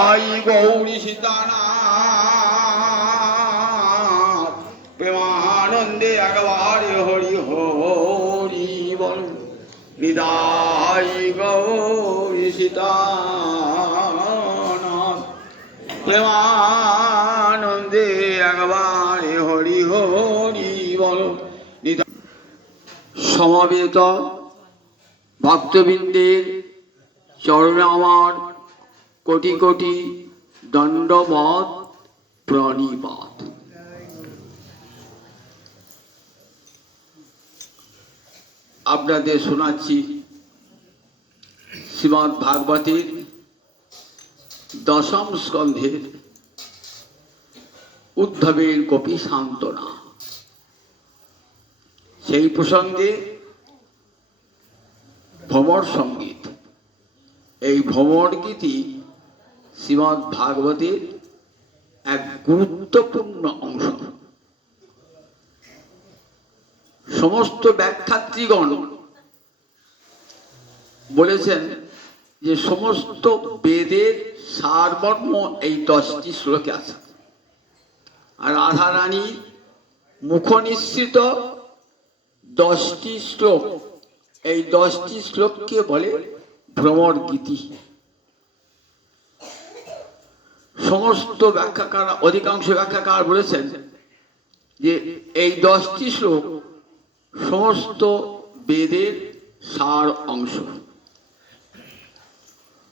I Gauri Sitanath প্রেমানন্দে একবারে হরি হরি বল। হৃদয় গৌরী সীতানাথ প্রেমানন্দে একবারে হরি হরি বল। সমাবেত ভক্তবৃন্দের চরণে আমার কোটি কোটি দণ্ডবত প্রণিপাত। আপনাদের শোনাচ্ছি শ্রীমদ্ ভাগবতের দশম স্কন্ধের উদ্ধবের গোপী সান্ত্বনা। সেই প্রসঙ্গে ভ্রমর সঙ্গীত। এই ভ্রমর গীতি শ্রীমদ্ ভাগবতের এক গুরুত্বপূর্ণ অংশ। সমস্ত ব্যাখ্যাত্রীগণ বলেছেন যে সমস্ত বেদের সারমর্ম এই 10টি শ্লোকে আছে। আর রাধারানী মুখনিসৃত 10টি শ্লোক, এই 10টি শ্লোককে বলে ভ্রমর গীতি। সমস্ত ব্যাখ্যাকার, অধিকাংশ ব্যাখ্যাকার বলেছেন যে এই 10টি শ্লোক সমস্ত বেদের সার অংশ।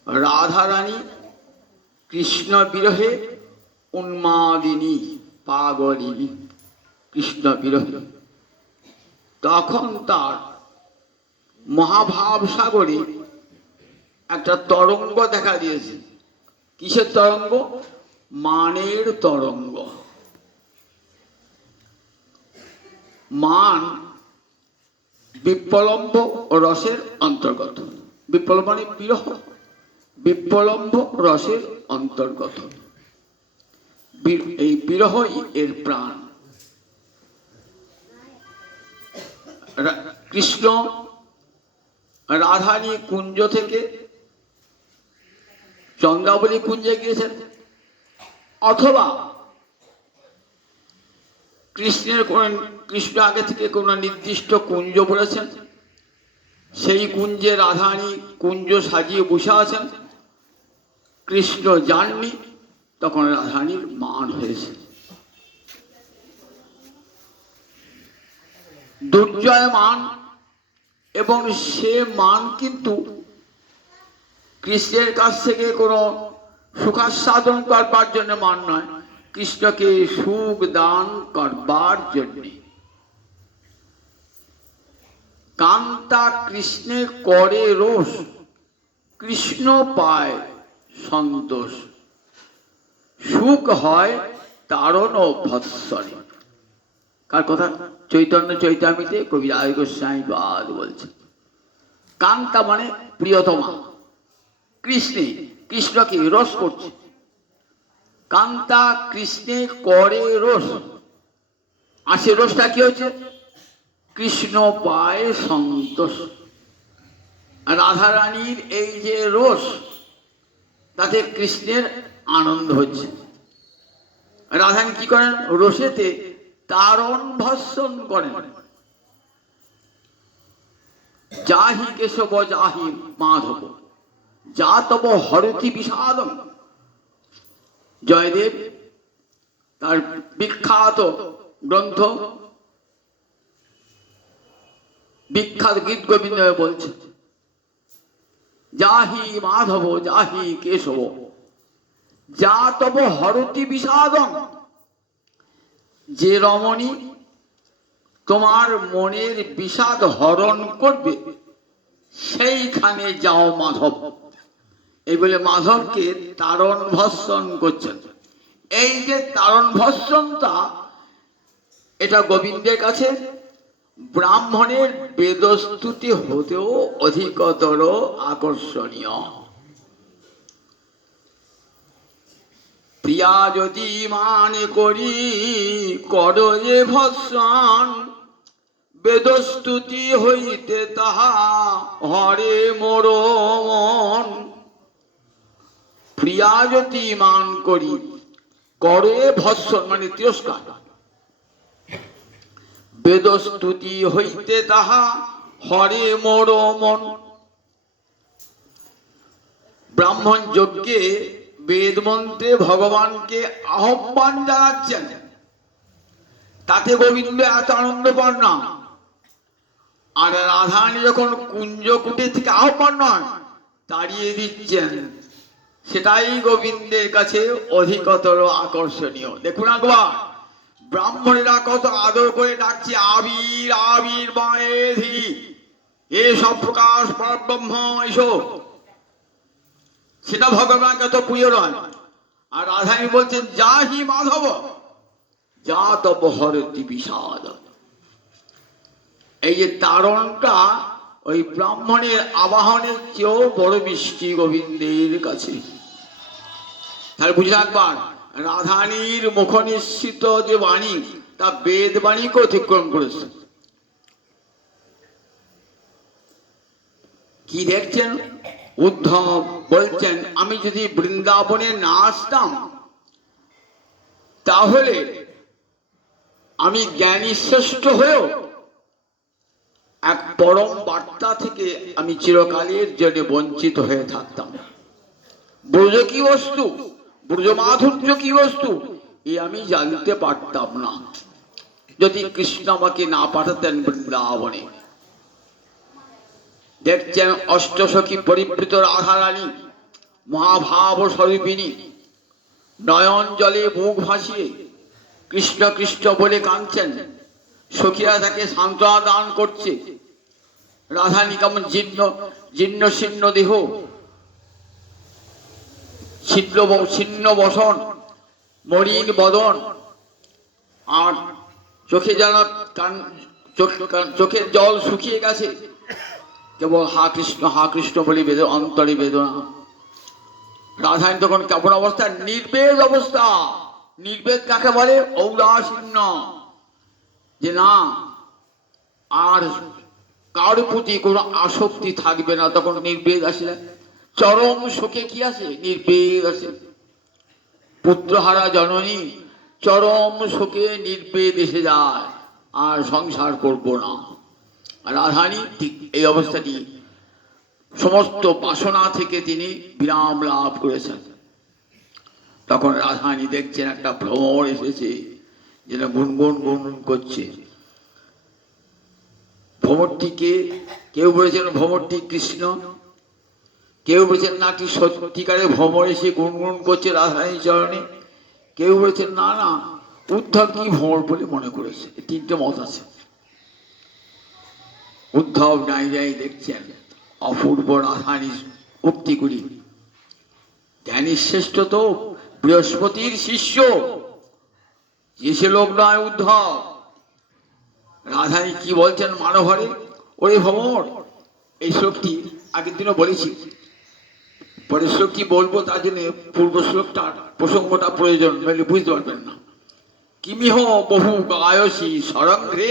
রাধারানী কৃষ্ণ বিরহে উন্মাদিনী, পাগলিনী, কৃষ্ণ বিরহে। তখন তার মহাভাব সাগরে একটা তরঙ্গ দেখা দিয়েছে। কিসের তরঙ্গ? মানের তরঙ্গ। মান বিপ্লম্ব রসের অন্তর্গত। বিপ্লব মানে বিরহ, বিপ্লম্ব রসের অন্তর্গত। এই বিরহই এর প্রাণ। কৃষ্ণ রাধানী কুঞ্জ থেকে চন্দ্রাবলী কুঞ্জে গিয়েছেন, অথবা কৃষ্ণ আগে থেকে কোনো নির্দিষ্ট কুঞ্জ বলেছেন, সেই কুঞ্জে রাধানী কুঞ্জ সাজিয়ে বসে আছেন। কৃষ্ণ যাননি, তখন রাধানীর মান হয়েছে। দুর্জয় মান, এবং সে মান কিন্তু কৃষ্ণের কাছ থেকে কোনো সুখাস্বাদন করবার জন্য মান নয়, কৃষ্ণকে সুখ দান করবার জন্য। কান্তা কৃষ্ণে করে রোষ, কৃষ্ণ পায় সন্তোষ। সুখ হয় তারণ ভৎসরে। কার কথা? চৈতন্য চৈতামিতে কবি রায় গোস্বামী বাদ বলছে। কান্তা মানে প্রিয়তমা, কৃষ্ণে, কৃষ্ণকে রস করছে। কান্তা কৃষ্ণে করে রোষ, আর সে রোষটা কি হচ্ছে? কৃষ্ণ পায় সন্তোষ। রাধারানীর এই যে রোষ, তাতে কৃষ্ণের আনন্দ হচ্ছে। রাধারানী কি করেন? রোষেতে তারণ ভৎসন করেন। যাহি কেশব যাহি মাধব, যা তব হরতি বিষাদম। জয়দেব তার বিখ্যাত গ্রন্থ বিখ্যাত গীত গোবিন্দ বলছে, যাহি মাধব যাহি কেশব, যা তব হরতি বিষাদম। যে রমণী তোমার মনের বিষাদ হরণ করবে, সেইখানে যাও মাধব। এই বলে মাধবকে তারণ ভৎসন করছেন। এই যে তারণ ভৎসনটা, এটা গোবিন্দের কাছে ব্রাহ্মণের বেদস্তুতি হতেও অধিকতর আকর্ষণীয়। প্রিয়া যদি মানে করি করো যে ভৎসন, বেদস্তুতি হইতে তাহা হরে মোর মন। প্রিয়া যদি মান করি করে ভৎসন মানে তিরস্কার। বেদস্তুতি হইতে তাহা হরে মোর মন। ব্রাহ্মণ যজ্ঞে বেদ মন্ত্রে ভগবানকে আহ্বান জানাচ্ছেন, তাতে গোবিন্দ এত আনন্দ পান না। আর রাধারানী যখন কুঞ্জ কুটে থেকে আহ্বান নয় তাড়িয়ে দিচ্ছেন, সেটাই গোবিন্দের কাছে অধিকতর আকর্ষণীয়। দেখুন একবার ব্রাহ্মণেরা কত আদর করে ডাকছে, আবির আবির মায়েধি, এ সব প্রকাশ পরব্রহ্ম এসো। সেটা ভগবান কত প্রিয় নয়। আর রাধারানী বলছেন, যা হি মাধব যা তব হরতি বিষাদ। এই যে তারণটা ওই ব্রাহ্মণের আবাহনের চেয়েও বড় মিষ্টি গোবিন্দের কাছে। তাহলে বুঝে রাখবার, রাধারানীর মুখ নিঃসৃত যে বাণী তা বেদ বাণীকে অতিক্রম করেছে। কি দেখছেন, উদ্ধব বলছেন, আমি যদি বৃন্দাবনে না আসতাম তাহলে আমি জ্ঞানী শ্রেষ্ঠ হয়েও এক পরম বার্তা থেকে আমি চিরকালের জন্য বঞ্চিত হয়ে থাকতাম। ব্রজ কি বস্তু, ব্রজ মাধুর্য কি বস্তু, এ আমি জানতে পারতাম না যদি কৃষ্ণ আমাকে না পাঠাতেন বৃন্দাবনে। দেখছেন অষ্টসখী পরিবৃত রাধারানী মহাভাব স্বরূপিণী নয়ন জলে মুখ ভাসিয়ে কৃষ্ণ কৃষ্ণ বলে কাঁদছেন। সখীরা তাকে সান্ত্বনা দান করছে। রাধারানী কেমন জীর্ণ জীর্ণ শীর্ণ দেহ, ছিন্ন বসন, মলিন বদন, আর চোখে যেন চোখের জল শুকিয়ে গেছে, কেবল হা কৃষ্ণ বলে অন্তরে বেদনা। রাধারানী তখন কেমন অবস্থা, নির্বেদ অবস্থা। নির্বেদ কাকে বলে, ঔদাসীন্য, যে না আর কারোর প্রতি কোনো আসক্তি থাকবে না, তখন নির্বেদ আসে। চরম শোকে কি আছে, নির্বেদ আছে। পুত্রহারা জননী চরম শোকে নির্বেদ এসে যায়, আর সংসার করব না। আর রাধারানী ঠিক এই অবস্থাটি, সমস্ত বাসনা থেকে তিনি বিরাম লাভ করেছেন। তখন রাধারানী দেখছেন একটা ভ্রমর এসেছে, যেটা গুনগুন গুনগুন করছে। ভ্রমরটিকে কেউ বলেছেন ভ্রমরটি কৃষ্ণ, কেউ বলেছেন না কি সত্যিকারে ভ্রমর এসে গুনগুন করছে রাধারানীর চরণে, কেউ বলেছেন না না উদ্ধব কি ভ্রমর বলে মনে করেছে। তিনটে মত আছে। উদ্ধব নাই যাই দেখছেন অপূর্ব রাধারানীর উক্তিগুলি। জ্ঞানী শ্রেষ্ঠ তো বৃহস্পতির শিষ্য, যে সে লোক নয় উদ্ধব। রাধারানী কি বলছেন মানভরে, ওরে ভ্রমর, এই শ্লোকটি আগের দিনও বলেছি, পরের শ্লোকটি বলবো, তার জন্য পূর্ব শ্লোকটার প্রসঙ্গটা প্রয়োজন, নইলে বুঝতে পারবেন না। কিমিহ বহু গায়সী সরঙ্ঘ্রে,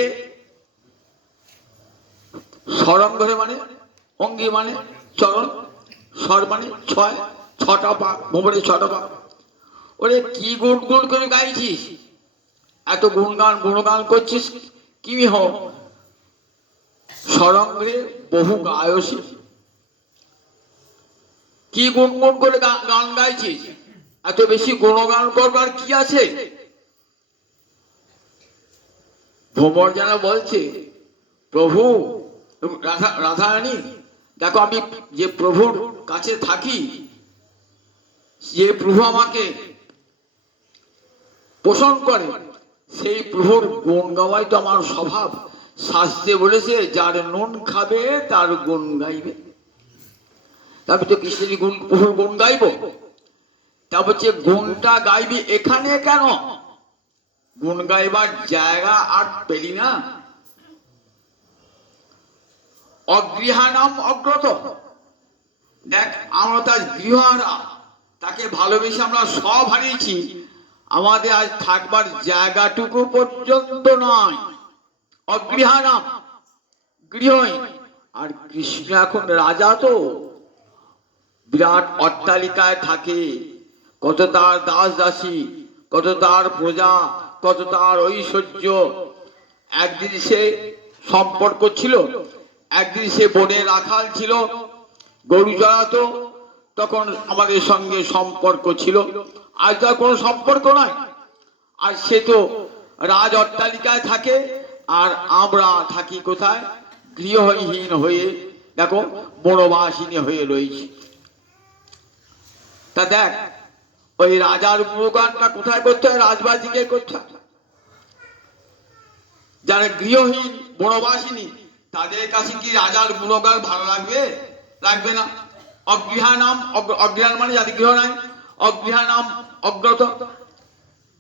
সরঙ্ঘ্রে মানে অঙ্গি মানে চরণ, স্বর মানে ছয়, ছটা পা, ভ্রমরের ছটা পা। ওরে কি গুনগুন করে গাইছিস, এত গুণগান করছিস। কিমিহ সরঙ্ঘ্রে বহু গায়সী, কি গুনগুন করে গান গাইছিস, এত বেশি গুণগান করবার কি আছে। ভ্রমর যেন বলছে, প্রভু রাধারানী দেখো, আমি যে প্রভুর কাছে থাকি, যে প্রভু আমাকে পোষণ করে, সেই প্রভুর গুণ গাওয়াই তো আমার স্বভাব। শাস্ত্রে বলেছে, যার নুন খাবে তার গুণ গাইবে। তারপর তো কৃষ্ণের গুণ, প্রভুর গুণ গাইব। তা বলছে গুণটা গাইবি এখানে কেন, গুণ গাইবার জায়গা আর পেলি না। অগৃহানাম অগ্রত, দেখ আমরা তার গৃহহারা, তাকে ভালোবেসে আমরা সব হারিয়েছি, আমাদের আজ থাকবার জায়গাটুকু পর্যন্ত নয়। অগৃহানাম, গৃহহীন। আর কৃষ্ণ এখন রাজা তো, বিরাট অট্টালিকায় থাকে, কত তার দাস দাসী, কত তার প্রজা, কত তার ঐশ্বর্য। একদিন সে সম্পর্ক ছিল, একদিন সে বনে রাখাল ছিল, গরু চড়াতো, তখন আমাদের সঙ্গে সম্পর্ক ছিল। আজ তার কোনো সম্পর্ক নাই। আর সে তো রাজ অট্টালিকায় থাকে, আর আমরা থাকি কোথায়? গৃহহীন হয়ে, দেখো বনবাসিনী হয়ে রয়েছি। তা দেখ, ওই রাজার গুণগানটা কোথায় করতে হয়? রাজবাড়িকে করতে হয়। যারা গৃহহীন বনবাসিনী, তাদের কাছে কি রাজার গুণগান ভালো লাগবে? লাগবে না। অগৃহানাম, অগৃহান মানে যাদের গৃহ নাই, অগৃহানাম অগ্রত।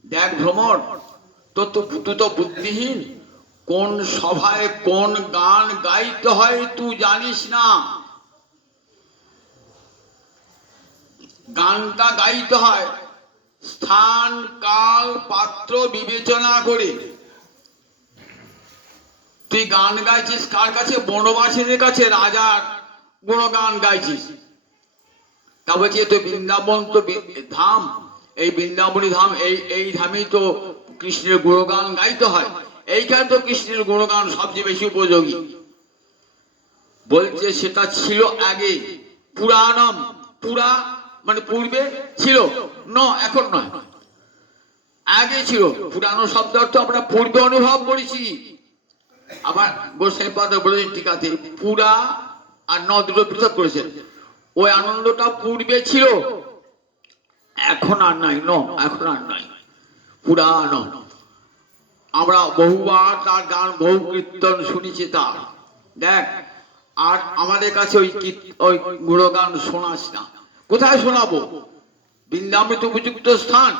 দেখ ভ্রমর, তুই তো বুদ্ধিহীন। কোন সভায় কোন গান গাইতে হয় তুই জানিস না। গানটা গাইতে হয় স্থান কাল পাত্র বিবেচনা করে। তুই গান গাইছিস কার কাছে? বনবাসীদের কাছে রাজার গুণগান গাইছিস। তা বলছে তো বৃন্দাবন তো ধাম, এই বৃন্দাবনী ধাম, এই ধামেই তো কৃষ্ণের গুণগান গাইতে হয়। এইখানে তো কৃষ্ণের গুণগান সবচেয়ে বেশি উপযোগী। বলছে সেটা ছিল আগে, পুরাণম, পুরা মানে পূর্বে ছিল, এখন নয়, আগে ছিল। পুরানো শব্দ অর্থ আমরা পূর্বে অনুভব করেছি। আবার গোসাই পাদ বলেছেন টিকাতে, পুরা আর ন দুটো পৃথক করেছেন। ওই আনন্দটা পূর্বে ছিল, এখন আর নাই, এখন আর নাই, পুরাণ। আমরা বহুবার তার গান, বহু কীর্তন শুনেছি তার। দেখ, আর আমাদের কাছে ওই গুণগান শোনাস না। কোথায় শোনাবো? বৃন্দাবনে তো উপযুক্ত স্থান।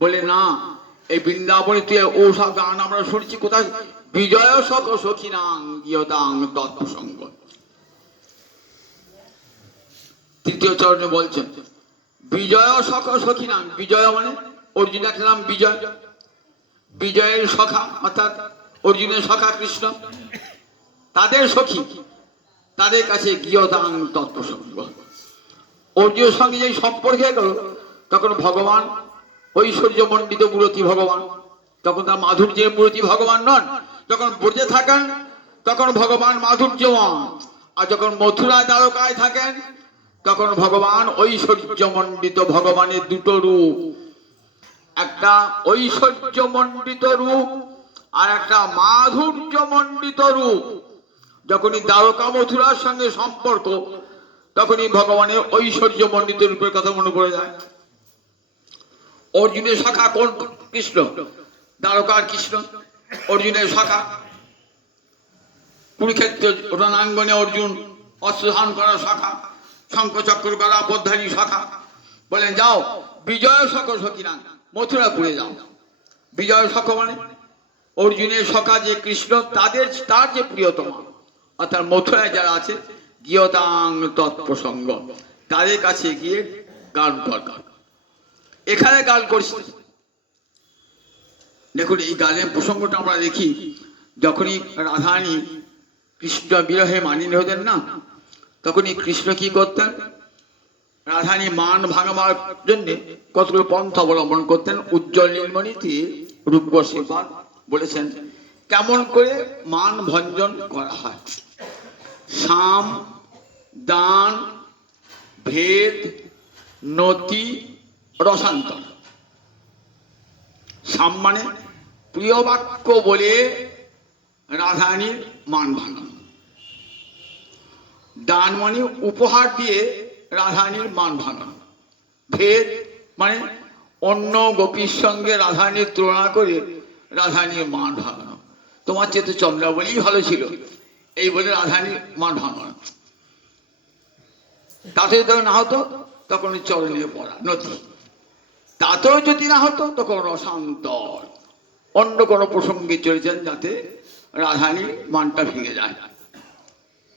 বলে না, এই বৃন্দাবনে তুই ওসব গান আমরা শুনেছি কোথায়? বিজয় সখ সখিনাং গিয়তাং তৎসঙ্গ। তৃতীয় চরণে বলছেন বিজয় সখ সখিনাং। বিজয় মানে অর্জুন একটা নাম বিজয়, বিজয়ের সখা অর্থাৎ অর্জুনের সখা কৃষ্ণ, তাদের সখী, তাদের কাছে গিয়তাং তৎসঙ্গ। অর্জুনের সঙ্গে যেই সম্পর্ক হয়ে গেল, তখন ভগবান ঐশ্বর্য মণ্ডিত মূরতি ভগবান, তখন তার মাধুর্যের মূরতি ভগবান নন। যখন ব্রজে থাকেন তখন ভগবান মাধুর্যময়, আর যখন মথুরায় দ্বারকায় থাকেন তখন ভগবান ঐশ্বর্য মণ্ডিত। ভগবানের দুটো রূপ, একটা ঐশ্বর্য মণ্ডিত রূপ আর একটা মাধুর্য মণ্ডিত রূপ। যখনই দ্বারকা মথুরার সঙ্গে সম্পর্ক, তখনই ভগবানের ঐশ্বর্য মণ্ডিত রূপের কথা মনে পড়ে যায়। অর্জুনের শাখা কোন? কৃষ্ণ, দ্বারকার কৃষ্ণ অর্জুনের শাখা। কুরুক্ষেত্র রণাঙ্গনে অর্জুন অস্ত্রধান করা শাখা, শঙ্খচক্র করা পদ্ধারী শাখা। বলেন যাও বিজয় সখ সখিনাং, মথুরাপুরে যাও। বিজয় সখ মানে অর্জুনের সখা যে কৃষ্ণ, তার যে প্রিয়তমা, অর্থাৎ মথুরায় যারা আছে, গিয়তাং তৎপ্রসঙ্গ, তাদের কাছে গিয়ে গান দরকার। এখানে গান করছি। দেখুন এই গানের প্রসঙ্গটা আমরা দেখি, যখনই রাধারানী কৃষ্ণ বিরহে মানিনী হতেন না, তখনই কৃষ্ণ কি করতেন? রাধারানী মান ভাঙাবার জন্য কতগুলো পন্থা অবলম্বন করতেন। উজ্জ্বল নীলমণিতে রূপগোস্বামী বলেছেন কেমন করে মান ভঞ্জন করা হয়। সাম, দান, ভেদ, নতি, রসান্তর। সাম মানে প্রিয় বাক্য বলে রাধারানীর মান ভাঙানো। দান মানে উপহার দিয়ে রাধারানীর মান ভাঙানো। ভেদ মানে অন্য গোপীর সঙ্গে রাধারানীর তুলনা করে রাধারানীর মান ভাঙানো। তোমার চেয়ে চন্দ্রাবলী ভালো ছিল, এই বলে রাধারানীর মান ভাঙানো। তাতে যদি না হতো তখন চরণে পড়া নতি, তাতেও যদি না হতো তখন রসান্তর, অন্য কোনো প্রসঙ্গে চলেছেন যাতে রাধারানীর মানটা ভেঙে যায়।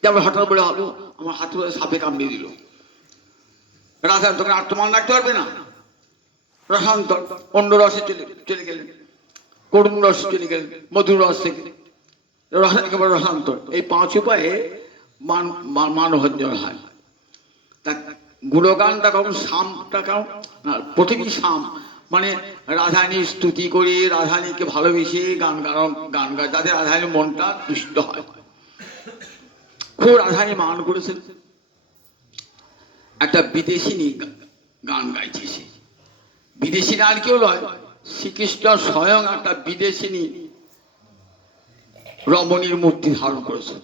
যেমন হঠাৎ বলে হলো আমার হাতে সাপে কামড়ে দিল, রাধারানী তখন আত্মমান রাখতে পারবে না, রসান্তর, অন্য রসে চলে গেলেন, করুণ রসে চলে গেলেন, মধুর রস থেকে একেবারে রসান্তর। এই 5 উপায়ে মানভঞ্জন হয়। তা গুণগানটা কেমন, শামটা কেমন না, প্রথমেই শাম মানে রাধারানীর স্তুতি করে রাধারানীকে ভালোবেসে গান গায়, যাতে রাধারানীর মনটা তুষ্ট হয়। খুব রাধারানী মান করেছেন। একটা বিদেশিনী গান গাইছে, সে বিদেশিনী আর কেউ নয়, শ্রীকৃষ্ণ স্বয়ং একটা বিদেশিনী রমণীর মূর্তি ধারণ করেছে,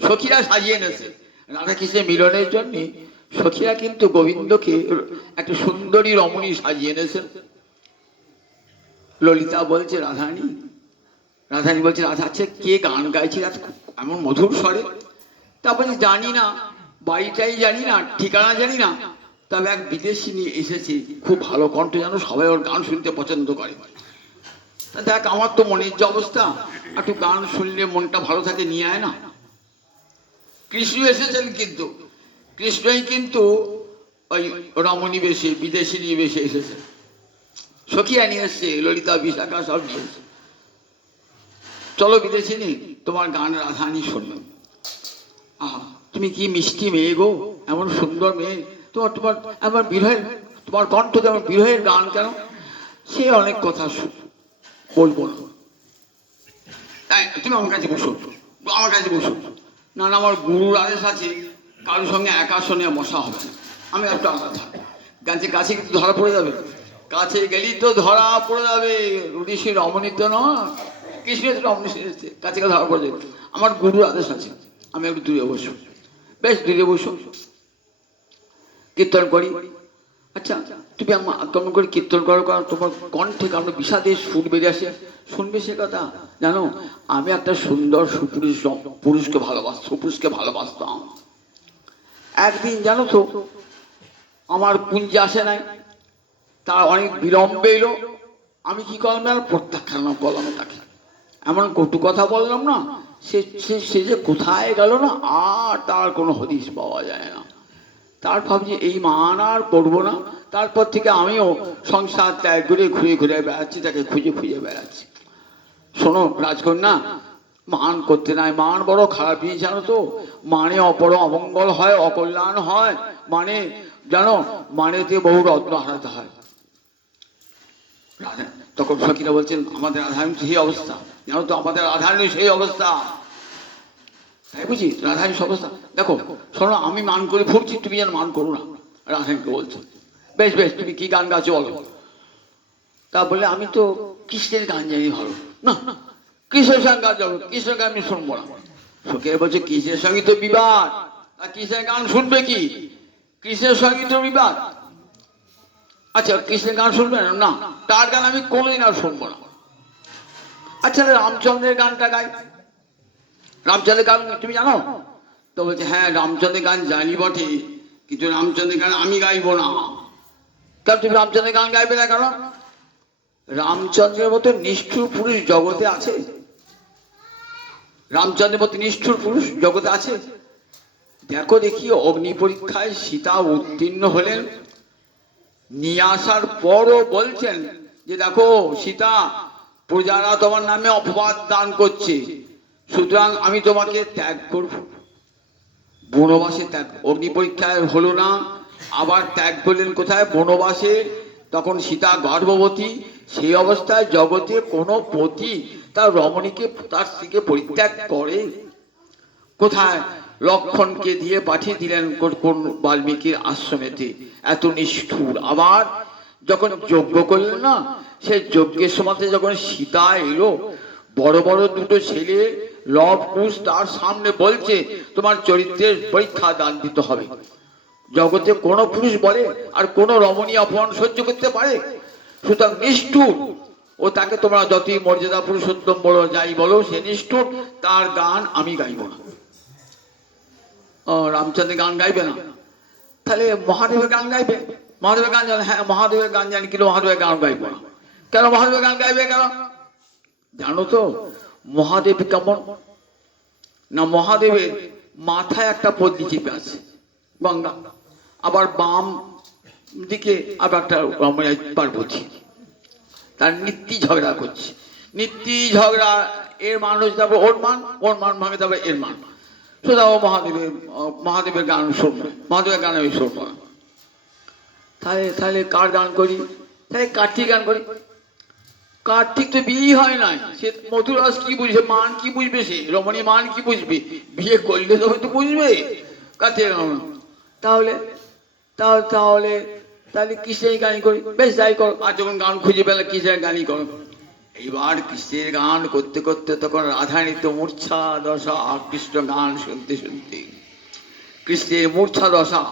সখীরা সাজিয়ে এনেছে রাধাকৃষ্ণের মিলনের জন্য। সখীরা কিন্তু গোবিন্দকে একটা সুন্দরী রমণী সাজিয়ে এনেছেন। ললিতা বলছে রাধারানী, রাধারানী বলছে রাধা আছে কে গান গাইছে এমন মধুর স্বরে? তারপরে জানি না, বাড়িটাই জানি না, ঠিকানা জানি না, তবে এক বিদেশিনী এসেছে, খুব ভালো কণ্ঠ, জানো সবাই ওর গান শুনতে পছন্দ করে। দেখ আমার তো মনের যে অবস্থা, একটু গান শুনলে মনটা ভালো থাকে, নিয়ে আয় না। কৃষ্ণ এসেছেন, কিন্তু কৃষ্ণই কিন্তু ওই রমণী বেশে, বিদেশিনী বেশে এসেছে। সখিয়া নিয়ে এসছে, ললিতা বিশাখা সব নিয়ে এসছে। চলো বিদেশিনী, তোমার গান রাধারানী শুনবেন। আহা, তুমি কি মিষ্টি মেয়ে গো, এমন সুন্দর মেয়ে, তোমার তোমার এমন বিরহের, তোমার কণ্ঠ যেমন বিরহের গান কেন? সে অনেক কথা বলবো না, তাই তুমি আমার কাছে বসো, আমার কাছে বসো। না না, আমার গুরুর আদেশ আছে, কারোর সঙ্গে একা শোনে বসা হবে। আমি একটু গাছে কাছে কিন্তু ধরা পড়ে যাবে, কাছে গেলেই তো ধরা পড়ে যাবে। ঋষি রমণী তো নয়, কৃষ্ণের রমণী এসেছে, কাছে কাছে ধরা পড়ে যাবে। আমার গুরুর আদেশ আছে, আমি একটু দূরে বসো। বেশ, দূরে বসো, কীর্তন করি। আচ্ছা, তুমি কেমন করে কীর্তন করো, কারণ তোমার কণ্ঠে কেমন বিষাদের সুর বেরিয়ে আসে, শুনবে সে কথা। জানো, আমি একটা সুন্দর পুরুষকে ভালোবাসতাম। একদিন জানো তো, আমার কুঞ্জে আসে নাই, তার অনেক বিলম্বে এলো। আমি কি করলাম, আর প্রত্যাখ্যান করলাম তাকে, এমন কটু কথা বললাম না, সে যে কোথায় গেল না, আর তার কোনো হদিশ পাওয়া যায় না। তার ভাবছি এই মান আর করবো না। তারপর থেকে আমিও সংসার ত্যাগ করে ঘুরে বেড়াচ্ছি, তাকে খুঁজে বেড়াচ্ছি। শোনো রাজকন্যা, মান করতে নাই, মান বড় খারাপ জিনিস জানো তো। মানে অপর অমঙ্গল হয়, অকল্যাণ হয়। মানে জানো, মানেতে বহু রত্ন হারাতে হয়। তখন সখীরা বলছেন আমাদের রাধারানী সেই অবস্থা, জানো তো, আমাদের রাধারানী সেই অবস্থা। তাই বুঝি রাধারানী অবস্থা। দেখো শোনো, আমি মান করে ফুটছি, তুমি যেন মান করো না, রাধারানীকে বলছো। বেশ বেশ, তুমি কি গান গাছো বলো। তা বলে আমি তো কৃষ্ণের গান জানি ভালো। না, কৃষ্ণের সঙ্গে গান যাবো, কৃষ্ণের গান আমি শুনবো না। সখীরা বলছে কৃষ্ণের সঙ্গে তো বিবাদ, আর কৃষ্ণের গান শুনবে কি? কৃষ্ণের সঙ্গে তো বিবাদ। আচ্ছা, কৃষ্ণের গান শুনবে না, তার গান আমি কোনোদিন আর শুনবো না। আচ্ছা, রামচন্দ্রের গানটা গাই। রামচন্দ্রের গান তুমি জানো তো? বলছে হ্যাঁ, রামচন্দ্রের গান জানি বটে, কিন্তু রামচন্দ্রের গান আমি গাইবো না। কারণ তুমি রামচন্দ্রের গান গাইবে না কেন? রামচন্দ্রের মতো নিষ্ঠুর পুরুষ জগতে আছে? রামচন্দ্রের মতো নিষ্ঠুর পুরুষ জগতে আছে? দেখো দেখি, অগ্নি পরীক্ষায় সীতা উত্তীর্ণ হলেন, নিয়ে আসার পরও বলছেন যে দেখো সীতা, প্রজারা তোমার নামে অপবাদ দান করছে, সুতরাং আমি তোমাকে ত্যাগ করব। বনবাসে ত্যাগ, অগ্নি পরীক্ষায় হলো না, আবার ত্যাগ করলেন কোথায়? বনবাসে। তখন সীতা গর্ভবতী, সেই অবস্থায় জগতে কোনো পতি তার রমণীকে, তার স্ত্রীকে পরিত্যাগ করে? কোথায়? লক্ষণকে দিয়ে পাঠিয়ে দিলেন কোন বাল্মীকির আশ্রমেতে। এত নিষ্ঠুর। আবার যখন যজ্ঞ করলেন না, সে যজ্ঞের সময় যখন সীতা এলো, বড় বড় দুটো ছেলে লব কুশ তার সামনে বলছে তোমার চরিত্রের পরীক্ষা দান দিতে হবে। জগতে কোন পুরুষ বলে আর কোন রমণী অপমান সহ্য করতে পারে? সুতরাং নিষ্ঠুর। ও তাকে তোমরা যতই মর্যাদা পুরুষোত্তম বলো, যাই বলো, সে নিষ্ঠুর, তার গান আমি গাইব না। রামচন্দ্রের গান গাইবে না, তাহলে মহাদেবের গান গাইবে? মহাদেবের গান জানে? হ্যাঁ, মহাদেবের গান জানি, কিন্তু মহাদেবের গান গাইব না। কেন মহাদেবের গান গাইবে কেন? জানো তো মহাদেব কেমন না? মহাদেবের মাথায় একটা পদ্মী চেপে আছে, গঙ্গা, আবার বাম দিকে আবার একটা পার্বতী। তার নিত্যি ঝগড়া করছে, নিত্যি ঝগড়া। এর মানুষ যাবে ওর মান, ওর মান ভাঙে যাবে এর মান। সুতরাং মহাদেবের গান শুনবে, মহাদেবের গান আমি শুনবো না। তাহলে তাহলে কার গান করি? তাহলে কার্তিক গান করি। কার্তিক তো বিয়ে হয় নাই, সে মধুরস কি বুঝবে, মান কি বুঝবে, সে রমণী মান কি বুঝবে? বিয়ে করলে তো হয়তো বুঝবে কার্তিক গান। তাহলে তাহলে তাহলে তাহলে কৃষ্ণের গানই করি। বেশ যাই করো, আর যখন গান খুঁজে পেলে কৃষ্ণের গানই করো। এইবার কৃষ্ণের গান করতে করতে তখন রাধারানী মূর্ছা দশা। কৃষ্ণ গান শুনতে শুনতে কৃষ্ণের মূর্ছা দশা।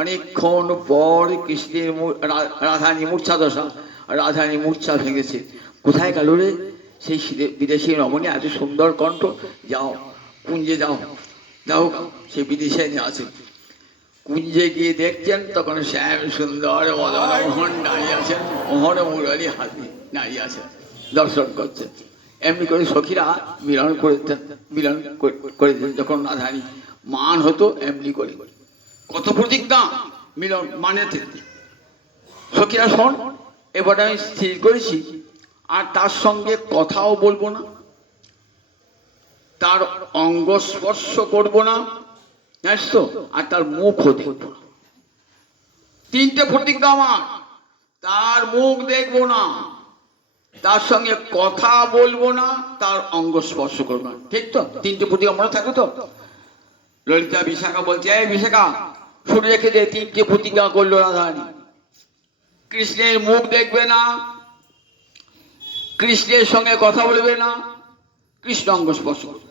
অনেকক্ষণ পর কৃষ্ণের রাধারানী মূর্ছা দশা, রাধারানী মূর্ছা ভেঙেছে। কোথায় গেল রে সেই বিদেশি রমণী, এত সুন্দর কণ্ঠ? যাও কুঞ্জে যাও, যাও সেই বিদেশে নিয়ে আছে। কুঞ্জে গিয়ে দেখছেন তখন শ্যাম সুন্দর মদনমোহন দাঁড়িয়ে আছেন, মোহন মুরারি হাতি দাঁড়িয়ে আছেন, দর্শন করছেন। এমনি করে সখীরা মিলন করেছেন, মিলন করেছেন। যখন রাধারানী মান হতো এমনি করে কত প্রতিজ্ঞা মিলন মানে থেকে। সখীরা শোন, এবার আমি স্থির করেছি আর তার সঙ্গে কথাও বলবো না, তার অঙ্গ স্পর্শ করবো না, জানিস তো, আর তার মুখও দেখবো না। তিনটে প্রতিজ্ঞা আমার। তার মুখ দেখবো না, তার সঙ্গে কথা বলবো না, তার অঙ্গ স্পর্শ করবো না। ঠিক তো? তিনটে প্রতিজ্ঞা মনে থাকবে তো? ললিতা বিশাখা বলছে, এই বিশাখা শুনে রেখে দে, তিনটে প্রতিজ্ঞা করলো রাধারানী। কৃষ্ণের মুখ দেখবে না, কৃষ্ণের সঙ্গে কথা বলবে না, কৃষ্ণ অঙ্গ স্পর্শ করবে।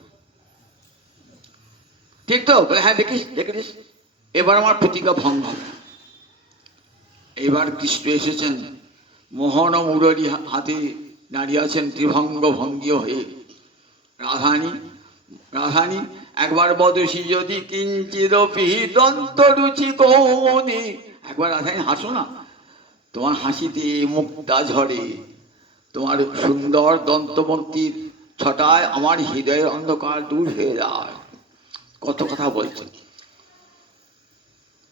ঠিক তো? বলে হ্যাঁ দেখিস দেখেছিস, এবার আমার প্রতিজ্ঞা ভঙ্গ হবে। এবার কৃষ্ণ এসেছেন, মোহন মুরারি হাতে দাঁড়িয়ে আছেন ত্রিভঙ্গ ভঙ্গীয় হয়ে। রাধারানী রাধারানী একবার বদসি যদি কিঞ্চিদপি দন্ত রুচি কৌমুদি। একবার রাধারানী হাসো না, তোমার হাসিতে মুক্তা ঝরে, তোমার সুন্দর দন্তমন্ত্রীর ছটায় আমার হৃদয়ের অন্ধকার দূর হয়ে যায়। কত কথা বলছেন।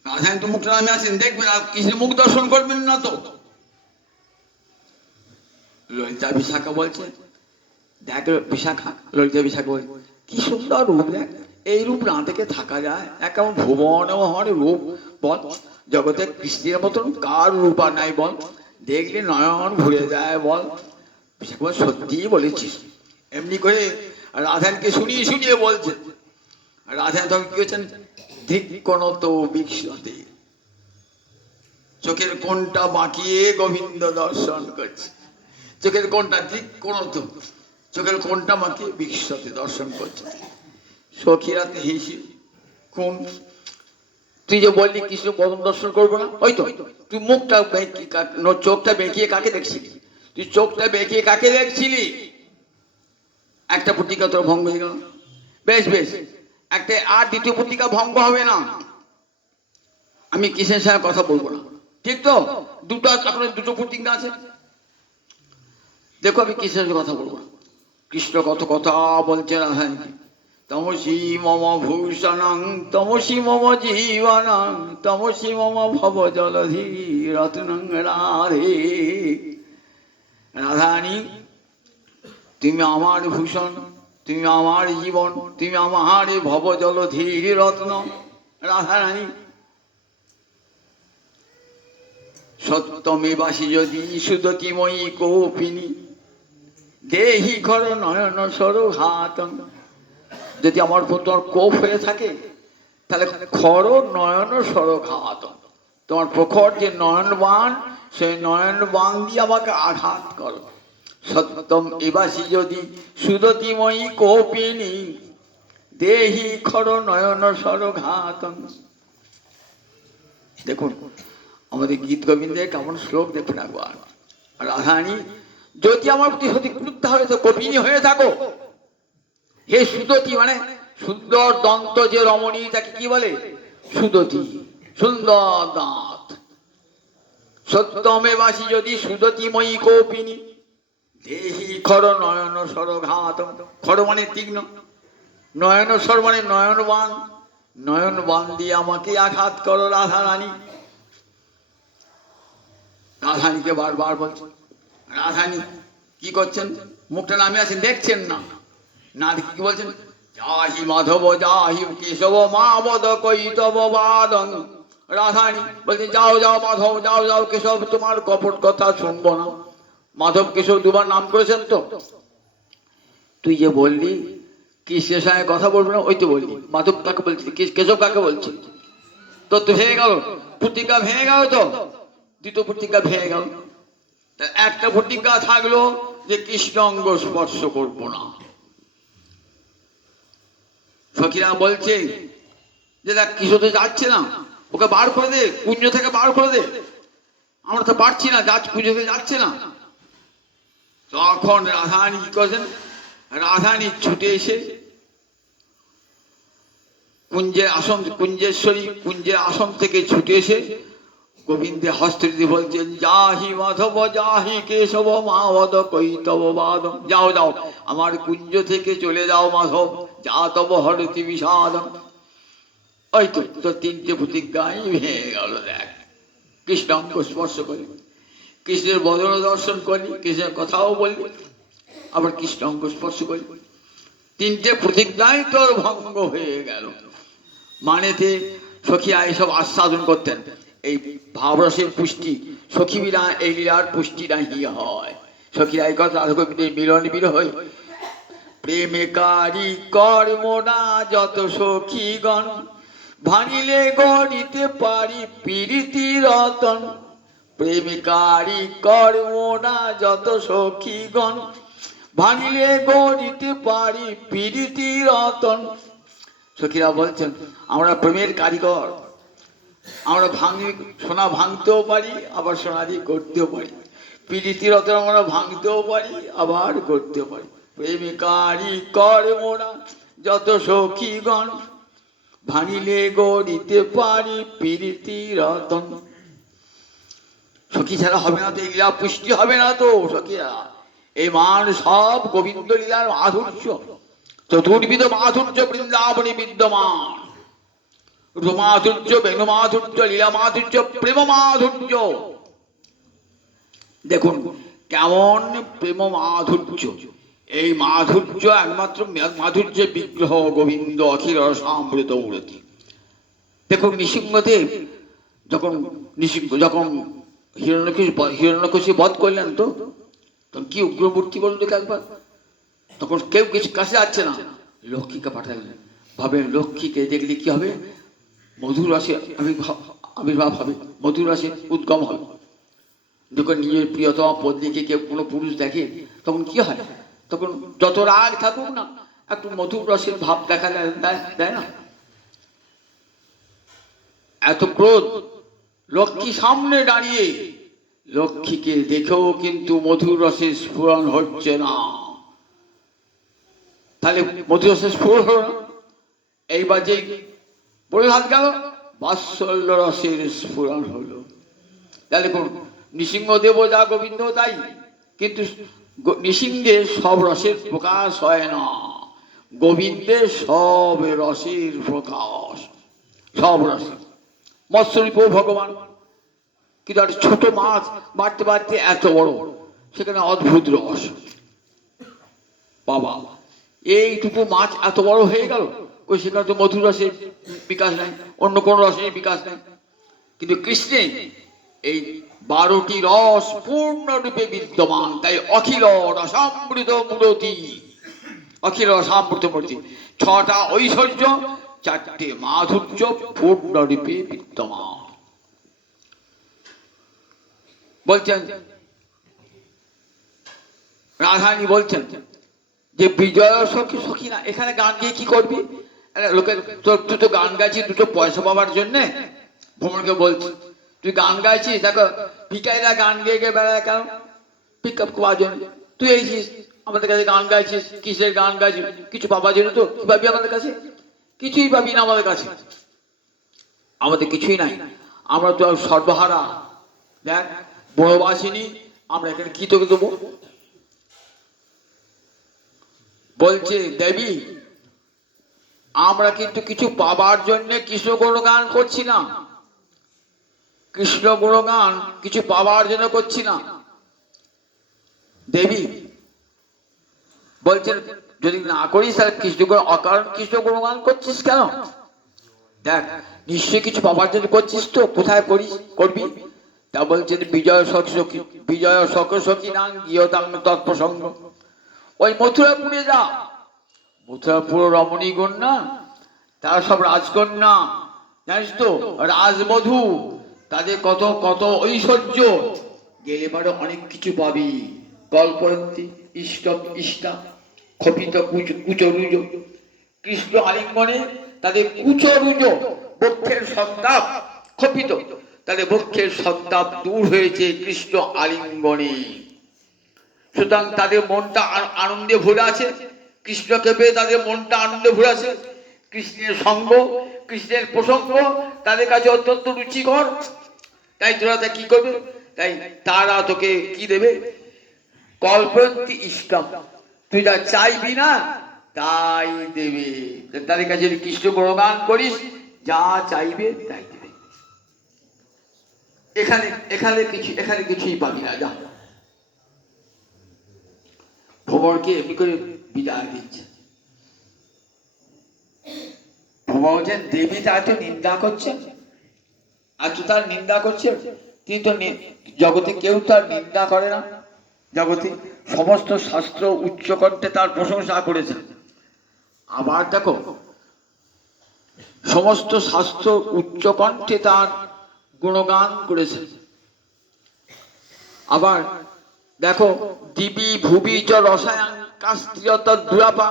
রাধারানী তো মুখটা নামে আছেন, দেখবেন আর কৃষ্ণের মুখ দর্শন করবেন না তো? ললিতা বিশাখা বলছে, দেখ বিশাখা, ললিতা বিশাখা বলছে, কি সুন্দর রূপ দেখ, এই রূপ না দেখে থাকা যায়? একেমন ভুবনমোহন রূপ বল, জগতে কৃষ্ণের মতন কার রূপ আর নাই বল, দেখলে নয়ন ভরে যায় বল। বিশাখা বল, সত্যিই বলেছিস। এমনি করে রাধারানীকে শুনিয়ে শুনিয়ে বলছে। রাধারানী তখন কি হচ্ছেন, ধিক্কণত বিক্ষতে, চোখের কোণটা বাঁকিয়ে গোবিন্দ দর্শন করছে। চোখের কোণটা ধিক্কণত, চোখের কোণটা বাঁকিয়ে বিক্ষতে দর্শন করছে। সখীরাতে হেসে, কোন তুই যে বললি কৃষ্ণ বদন দর্শন করবো না, ওই তো তুই মুখটা চোখটা বেঁকিয়ে কাকে দেখছিলি? তুই চোখটা বেঁকিয়ে কাকে দেখছিলি? একটা প্রতিজ্ঞা তোর ভঙ্গ হয়ে গেল। বেশ বেশ, একটা আর দ্বিতীয় প্রতিজ্ঞা ভঙ্গ হবে না, আমি কৃষ্ণের সঙ্গে কথা বলবো না। ঠিক তো? দুটো আপনার দুটো প্রতিজ্ঞা আছে। দেখো আমি কৃষ্ণের সঙ্গে কথা বলবো না। কৃষ্ণ কত কথা বলছে রাধারানীকে। তমসি মম ভূষণং তমসি মম জীবনং তমসি মম ভব জলধি রত্নং রাধে। রাধারানী তুমি আমার ভূষণ, তুমি আমার জীবন, তুমি আমার ভব জলধীর রত্ন। রাধারানী সত্যমে বাসি যদি সুদতিময়ী কোপিনী দেহি ঘর নয়ন সরঘাতং। যদি আমার উপর তোমার কোপ হয়ে থাকে, তাহলে খর নয়ন সরঘাতং, তোমার প্রখর যে নয়ন বাণ, সেই নয়ন বাণ দিয়ে আমাকে আঘাত করো। সত্যম এবাসি যদি সুদতিময়ী কোপিনী দেহি খর নয়ন সরঘাতং। দেখুন আমাদের গীত গোবিন্দের কেমন শ্লোক দেখুন একবার। রাধারানী যদি আমার প্রতি সত্যি ক্রুদ্ধ হয়ে কোপিনী হয়ে থাকো, হে সুদতি, মানে সুন্দর দন্ত যে রমণী, তাকে কি বলে? সুদতি, সুন্দর দাঁত। সত্যমে বাসি যদি সুদতিময়ী কোপিনী দেহি খর নয়ন সরঘাত। খর মানে তীক্ষ্ণ, নয়ন সর মানে নয়ন বাণ, নয়ন বাণ দিয়ে আমাকে আঘাত করো রাধারানী। রাধারানীকে বারবার বলছে। রাধারানী কি করছেন? মুখটা নামে আছেন, দেখছেন না, না দেখে কি বলছেন, যাহি মাধব যাহি কেশব মাবদ কৈতব বাদং রাধারানী বলছে, যাও যাও মাধব, যাও যাও কেশব, তোমার কপট কথা শুনবো না। মাধব কেশব দুবার নাম করেছেন তো। তুই যে বললি কৃষ্ণের সঙ্গে কথা বলবো না, ওই তো বললি মাধব কাকে বলছি, কেশব কাকে বলছি? তোর তো ভেঙে গেল, প্রতিজ্ঞা ভেঙে গেল তো, দ্বিতীয় প্রতিজ্ঞা ভেঙে গেল। একটা প্রতিজ্ঞা থাকলো যে কৃষ্ণ অঙ্গ স্পর্শ করবো না। সখীরা বলছে যে দেখ কৃষ্ণ তো যাচ্ছে না, ওকে বার করে দে, কুঞ্জ থেকে বার করে দে, আমরা তো পারছি না, কুঞ্জ থেকে যাচ্ছে না। তখন রাধারানী কি করেছেন, রাধারানী ছুটে এসে কুঞ্জের আসন, কুঞ্জেশ্বরী কুঞ্জের আসন থেকে ছুটে এসে গোবিন্দে হস্তটি বলছেন, যাহি মাধব যাহি কেশব মাধব কৈতব বাদ। যাও যাও, আমার কুঞ্জ থেকে চলে যাও মাধব, যা তব হরতি বিষাদ। ওই তো তোর তিনটে প্রতিজ্ঞাই ভেঙে গেল। দেখ, কৃষ্ণ অঙ্গ স্পর্শ করি, কৃষ্ণের বদন দর্শন করি, কৃষ্ণের কথাও বলি, আবার কৃষ্ণ অঙ্গ স্পর্শ করি, তিনটে প্রতিজ্ঞাই তোর ভঙ্গ হয়ে গেল। মানেতে সখীরা এইসব আস্বাদন করতেন। এই ভাবরসের পুষ্টি সখী বিনা এই লীলার পুষ্টি নাহি হয়। সখীরা এই কথা রাধাগোবিন্দের মিলন বিরহ প্রেমে কারি কর্মনা যত সখীগণ, ভাঙিলে গড়িতে পারি প্রীতি রতন। প্রেমিকারি কর্মনা যত সখীগণ, ভাঙিলে গড়িতে পারি প্রীতি রতন। সখীরা বলছেন, আমরা প্রেমের কারিগর, আমরা সোনা ভাঙতেও পারি, আবার সোনা দিয়ে করতেও পারি, প্রীতি রতন আমরা ভাঙতেও পারি, আবার করতেও পারি। প্রেমিকারি কর্মনা যত সখীগণ, ভাঙিলে গড়িতে পারি প্রীতি রতন। সখী ছাড়া হবে না তো, এই লীলা পুষ্টি হবে না তো। সখীরা এই মান সব গোবিন্দ লীলার মাধুর্য, চতুর্বিধ মাধুর্য বৃন্দাবনী বিদ্যমান। রূপমাধুর্য, বেণুমাধুর্য, লীলা মাধুর্য, প্রেম মাধুর্য। দেখুন কেমন প্রেম মাধুর্য। এই মাধুর্য একমাত্র মাধুর্যের বিগ্রহ গোবিন্দ অখিল রসামৃত মূরতি। দেখুন নৃসিংহদেব যখন হিরণ্যকশিপু বধ করলেন, তো তখন কি উগ্রমূর্তি বলুন দেখে একবার। তখন কেউ কিছু কাছে যাচ্ছে না, লক্ষ্মীকে পাঠালেন। ভাবেন লক্ষ্মীকে দেখলে কি হবে, মধুর রসে আবির্ভাব হবে, মধুর রসে উদ্গম হবে। যখন নিজের প্রিয়তম পত্নীকে কেউ কোনো পুরুষ দেখে, তখন কি হয়, তখন যত রাগ থাকুক না, একটু মধুর রসের ভাব দেখা দেয় না। এত ক্রোধ, লক্ষ্মী সামনে দাঁড়িয়ে, লক্ষ্মীকে দেখেও কিন্তু মধুর রসের স্ফুরণ হচ্ছে না। তাহলে মধুর রসের স্ফুরণ হলো না। এইবার যে প্রহ্লাদ গেল, বাৎসল্য রসের স্ফুরণ হলো। তাহলে কোন নৃসিংহদেব যা গোবিন্দ তাই, কিন্তু নৃসিংহের সব রসের প্রকাশ হয় না, গোবিন্দের সব রসের প্রকাশ, সব রসের। মৎস্যরূপ ভগবান, কিন্তু একটা ছোট মাছ বাড়তে বাড়তে এত বড়, সেখানে অদ্ভুত রস। বাবা, এইটুকু মাছ এত বড় হয়ে গেল, ওই সেখানে তো মধুর রসের বিকাশ নাই, অন্য কোন রসের বিকাশ নাই। কিন্তু কৃষ্ণে এই 12টি রস পূর্ণরূপে বিদ্যমান, তাই অখিল রসামৃত মূরতি, অখিল রসামৃত মূর্তি। 6টা ঐশ্বর্য, 4টে মাধুর্য পূর্ণরূপে বিদ্যমান। বলছেন রাধারানী বলছেন যে বিজয় সখী না, এখানে গান গিয়ে কি করবি? লোকে তুই তো গান গাইছিস দুটো পয়সা পাবার জন্যে, ভ্রমণকে বলছি তুই গান গাইছিস, দেখো ভিকারীরা গান গেয়ে গিয়ে বেড়ায় কেন? পিক আপ করার জন্য। তুই এইছিস আমাদের কাছে গান গাইছিস, কিসের গান গাইছিস? কিছু পাবার জন্য। তো কি পাবি আমাদের কাছে? কিছুই পাবি না আমাদের কাছে, আমাদের কিছুই নাই, আমরা তো সর্বহারা। দেখ বনবাসিনী, আমরা এখানে কি তোকে দেবো? বলছে দেবী, আমরা কিন্তু কিছু পাবার জন্য কৃষ্ণ গুণগান করছি না, কৃষ্ণ গুণগান কিছু পাবার জন্য করছি না। দেবী বলছেন যদি না করিস তাহলে কৃষ্ণ অকারণ কৃষ্ণ গুণগান করছিস কেন? দেখ নিশ্চয়ই কিছু পাবার জন্য করছিস তো, কোথায় করিস করবি? তা বলছেন বিজয় সখ সখী নাম গিয়তাং তৎপ্রসঙ্গ। ওই মথুরাপুরে যা, মথুরাপুর রমণীগণ না, তারা সব রাজকন্যা, জানিস তো, রাজবধূ, তাদের কত কত ঐশ্বর্য, গেলে পারে অনেক কিছু পাবি। কল্পন্তি ইষ্টা ক্ষপিত কুচরুজ, কৃষ্ণ আলিঙ্গনে তাদের কুচরুজ বক্ষের সন্তাপ ক্ষপিত, তাদের বক্ষের সন্তাপ দূর হয়েছে কৃষ্ণ আলিঙ্গনে। সুতরাং তাদের মনটা আনন্দে ভরে আছে, কৃষ্ণকে পেয়ে তাদের মনটা আনন্দে ভরে আছে। কৃষ্ণের সঙ্গ, কৃষ্ণের প্রসঙ্গ তাদের কাছে অত্যন্ত রুচিকর। তাই তোরা তা কি করবে? তাই তারা তোকে কি দেবে? কল্পন্তি ইষ্টম, তুই যা চাইবি না তাই দেবে। তাদের কাছে কৃষ্ণ গুণগান করিস, যা চাইবে তাই দেবে। এখানে এখানে কিছুই পাবি না। যা, ভ্রমরকে এমনি করে বিদায় দিচ্ছে। ভ্রমর বলছেন দেবী তার তো নিন্দা করছেন, আর তো তার নিন্দা করছে। তিনি তো জগতে কেউ তার নিন্দা করে না, জগতে সমস্ত শাস্ত্র উচ্চকণ্ঠে তার প্রশংসা করেছেন। আবার দেখো সমস্ত শাস্ত্র উচ্চকণ্ঠে তার গুণগান করেছেন। আবার দেখো দিবি ভুবি চ রসায়ন কাস্ত্রিয়ত দুরাপা,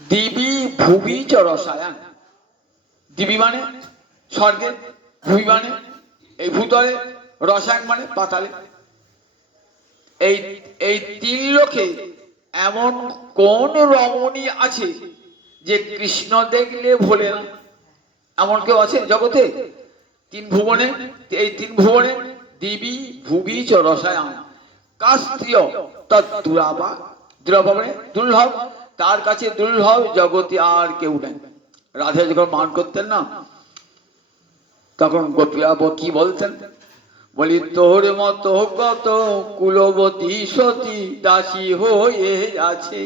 দিবি ভুবি চ রসায়ন, দিবি মানে স্বর্গে, ভুবি মানে এই ভূতলে, রসায়ন মানে পাতালে। এই তিন লোকে এমন কোন রমণী আছে যে কৃষ্ণ দেখলে ভোলে না? এমন কেউ আছে জগতে? তিন ভুবনে, এই তিন ভুবনে দিবি ভুবি চ রসায়ন কাস্ত্রীয় তদ্দুরাবা, দুরাবা মানে দুর্লভ, তার কাছে দুর্লভ জগতে আর কেউ নেই। রাধা যখন মান করতেন না, তখন গোপীরা কি বলতেন? বলি তোর মতো কত কুলবতী সতী দাসী হয়ে আছে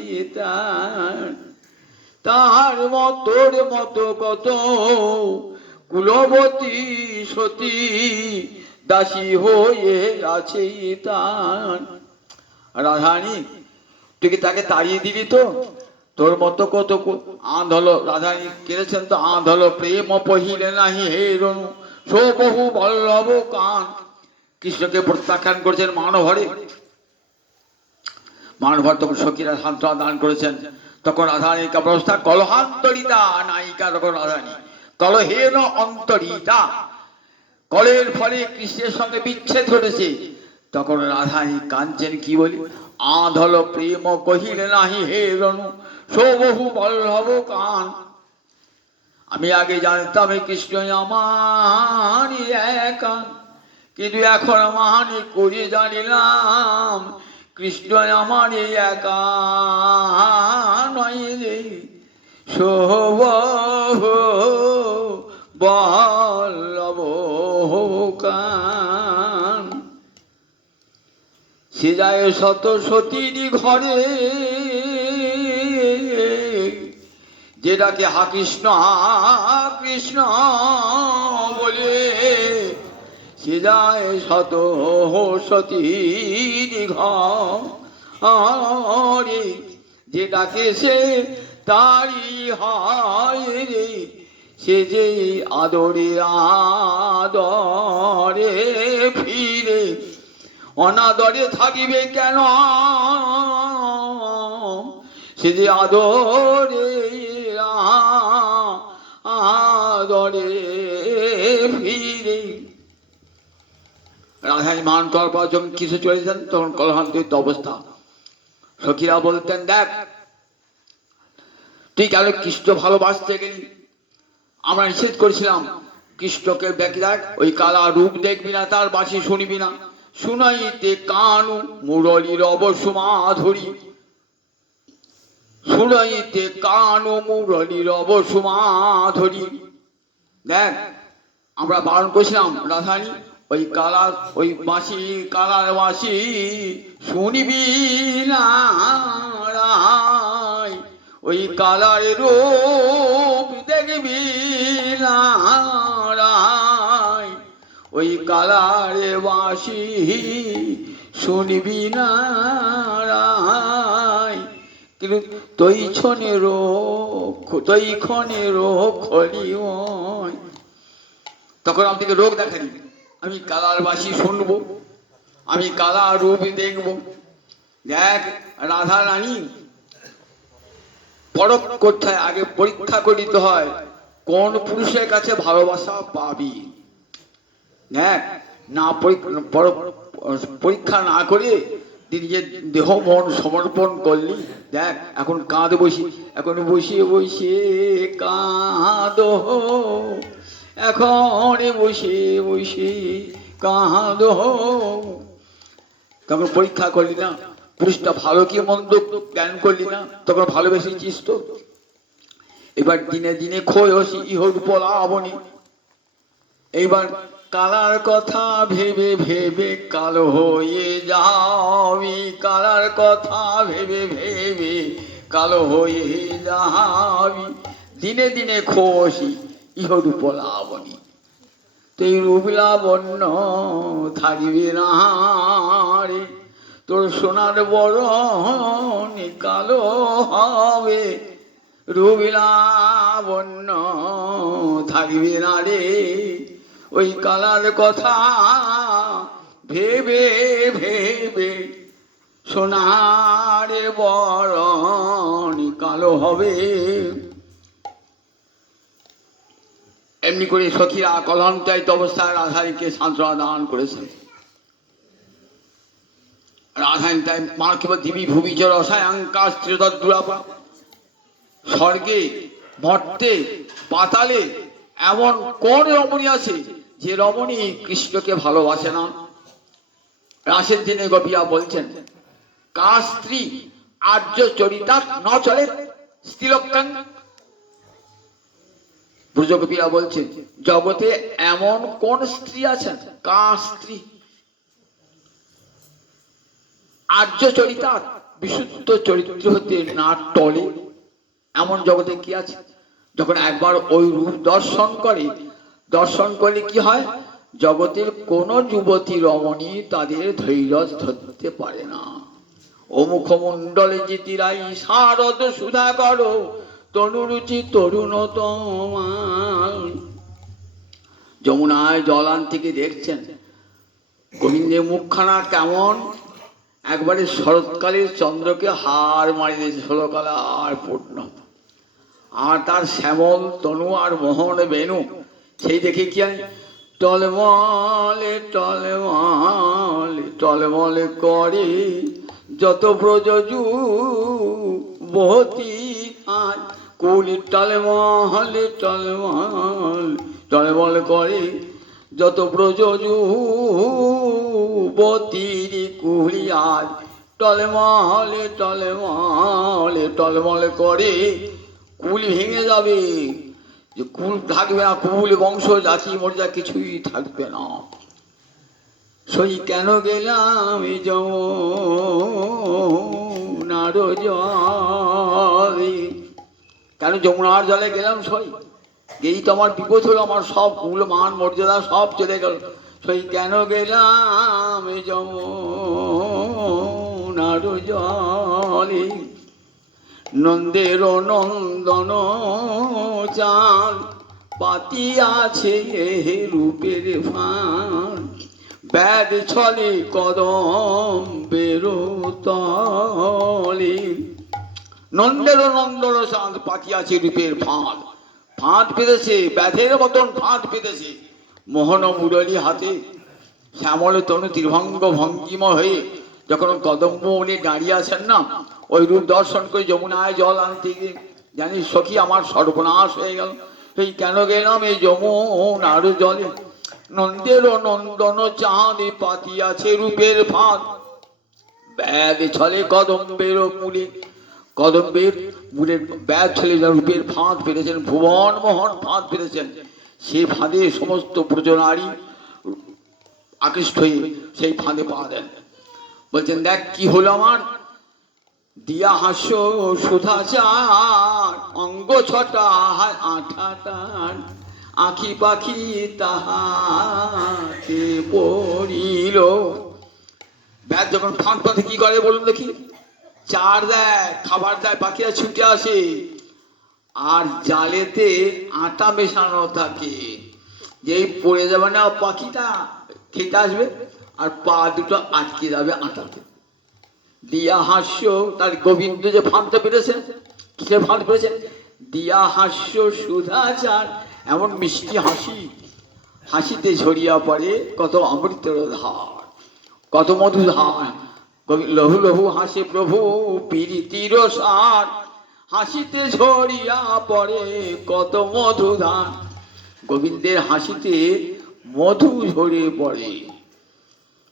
তার মতোর মতো কত কুলবতী সতী দাসী হয়ে আছে তার। রাধারানী তুই কি তাকে তাড়িয়ে দিবি? তো তোর মতো কত আঁধলো, রাধারানী কেড়েছেন তো, আঁধলো প্রেম পহিলে নাহি হে রনু সো বহু বল্লভ কান। কৃষ্ণকে প্রত্যাখ্যান করেছেন মানভরে। মানভর তখন সখীরা সান্ত্বনা দান করেছেন। তখন রাধারানীর অবস্থা কলহান্তরিতা নায়িকা, তখন রাধারানী কলহেন অন্তরিতা, কলের ফলে কৃষ্ণের সঙ্গে বিচ্ছেদ ঘটেছে। তখন রাধারানী কাঁদছেন, কি বলি? আঁধল প্রেম কহিলে নাহি হে রনু সো বহু বল্লভ কান। আমি আগে জানতাম কৃষ্ণ আমার একা, কিন্তু এখন মানি করে জানিলাম কৃষ্ণ আমার একা নয় রে সো বল্লভ কান। সে যায় শত সতীর ঘরে, যেটাকে হা কৃষ্ণ বলে, সে যায় শত সতীর ঘরে, যেটাকে সে তারি হয় রে, সে যে আদরে আদরে ফিরে অনাদরে থাকিবে কেন, সে যে আদরে আদরে ফিরে। রাধারানী মান করার পর যখন কিসে চলেছেন, তখন কলহান্তরিত অবস্থা। সখীরা বলতেন দেখ তুই কেন কৃষ্ণ ভালোবাসতে গেলি? আমরা নিষেধ করেছিলাম কৃষ্ণকে দেখি, দেখ ওই কালা রূপ দেখবি না, তার বাঁশি শুনবি না। শুনাইতে কানু মুরলীর অবসুমাধুরী, শুনাইতে কানু মুরলীর অবসুমাধুরী। দেখ আমরা বারণ করেছিলাম রাধারানী ওই কালার ওই বাঁশি, কালার বাঁশি শুনবি না, ওই কালার রূপ দেখবি না রায়, ওই কালারে বাঁশি শুনবি না রায়, কিন্তু তৈ ক্ষণে রোগ খলিময়। তখন আপনাকে রোগ দেখা দিবে, আমি কালার বাঁশি শুনবো, আমি কালার রূপ দেখবো। দেখ রাধা রানী পরখ করতে হয়, আগে পরীক্ষা করিতে হয় কোন পুরুষের কাছে ভালোবাসা পাবি। দেখ না পরীক্ষা না করে নিজের দেহ মন সমর্পণ করলি। দেখ এখন কাঁদ বসি, এখন বসিয়ে বসিয়ে কাঁদ, এখন বসে বসে কাঁদ। তখন পরীক্ষা করলি না, পুরুষটা ভালো কি মন্দ জ্ঞান করলি না, তখন ভালোবেসেছিস তো। এবার দিনে দিনে ক্ষয় হসি ইহর পলাবনি। এইবার কালার কথা ভেবে ভেবে কালো হয়ে যাবি, কালার কথা ভেবে ভেবে কালো হয়ে যাবি, দিনে দিনে খসি ইহর পলাবনি। তো এই রূপ লাবণ্য থাকবে না রে, তোর সোনার বরণ কালো হবে, রূপ লাবণ্য থাকবে না রে। ওই কালার কথা ভেবে ভেবে সোনার বরণ কালো হবে। এমনি করে সখীরা কলঙ্কিত অবস্থায় রাধারীকে সান্ত্বনা দান করেছেন। রাধারী তাই মা কেবল দিবি ভুবি রসায়ঙ্কা স্ত্রীদুরাপা, স্বর্গে মর্তে পাতালে এমন কোন রমণী আছে যে রমণী কৃষ্ণকে ভালোবাসে না। রাসের দিনে গোপিয়া বলছেন, কা স্ত্রী আর্য চরিতা ন চলে স্ত্রীলক্ষণ। ব্রজগোপীরা বলছেন, জগতে এমন কোন স্ত্রী আছেন, কা স্ত্রী আর্য চরিতা বিশুদ্ধ চরিত্র হতে না টলে, এমন জগতে কি আছে। যখন একবার ওই রূপ দর্শন করলে কি হয়, জগতের কোন যুবতী রমণী তাদের ধৈর্য ধরতে পারে না। ও মুখমণ্ডলে জিতিরাই শারদ সুধা করো, তনুরুচি তরুণ তোমার। যমুনায় জলান থেকে দেখছেন গোবিন্দের মুখখানা কেমন, একবারে শরৎকালের চন্দ্রকে হার মারি দিয়েছে, ষোলকালা আর পূর্ণ। আর তার শ্যামল তনু আর মোহন বেনু, সেই দেখে কি হয়, টলমলে টলমলে টলমলে করে যত ব্রজজু বহতি আজ, কুলি টলমলে টলমল টলমল করে যত ব্রজজু বতির কুলি আজ, টলমলে টলমলে টলমল করে। কুল ভেঙে যাবে, যে কুল থাকবে না, কুল বংশ জাতি মর্যাদা কিছুই থাকবে না। সই কেন গেলাম যমুনার জলে, কেন যমুনার জলে গেলাম সই, এই তো আমার বিপদ হলো, আমার সব কুল মান মর্যাদা সব চলে গেল। সই কেন গেলাম যমুনার জলে, নন্দের নন্দন চাঁদ পাতিয়াছে রূপের ফান, ব্যাদ ছলে কদম বেরোতলে। নন্দের নন্দন চাঁদ পাতিয়াছে রূপের ফাঁদ, ফাঁদ পেতেছে ব্যাধের মতন ফাঁদ পেতেছে। মোহন মুরলী হাতে শ্যামল তনু তীর্ভঙ্গ ভঙ্গিম হয়ে যখন কদম্ব উনি দাঁড়িয়ে আছেন না, ওই রূপ দর্শন করে যমুনায় জল আনতে গিয়ে জানিস সখী আমার সর্বনাশ হয়ে গেল। এই কেন গেলাম এই যমুনার জলে, নন্দের নন্দন চাঁদ পাতিয়াছে রূপের ফাঁদ, ব্যাধ ছলে কদম্বের মূলে, কদম্বের মূলে ব্যাধ ছলে রূপের ফাঁদ পেরেছেন, ভুবন মোহন ফাঁদ পেরেছেন। সে ফাঁদে সমস্ত ব্রজনারী আকৃষ্ট হয়ে সেই ফাঁদে পা দেন। বলছেন দেখ কি হলো আমার, দিয়া হাস্য সুধাচার, অঙ্গ ছটা আঠাটার, আঁখি পাখি তাহাতে পড়িল। ব্যাস যখন ফাঁক পথে কি করে বলুন দেখি? চার দেয়, খাবার দেয়, পাখিরা ছুটে আসে। আর জালেতে আটা মেশানো থাকে, যেই পড়ে যাবে না পাখিটা খেতে আসবে আর পা দুটো আটকে যাবে আটাতে। দিয়া হাস্য, তার গোবিন্দ যে ফাঁদটা পেরেছেন, কিসের ফাঁদ পেরেছেন? দিয়া হাস্য সুধাচার, এমন মিষ্টি হাসি, হাসিতে ঝরিয়া পড়ে কত অমৃতের ধার, কত মধু ধার। লহু লহু হাসে প্রভু প্রীতির সার, হাসিতে ঝরিয়া পড়ে কত মধু ধার। গোবিন্দের হাসিতে মধু ঝরে পড়ে।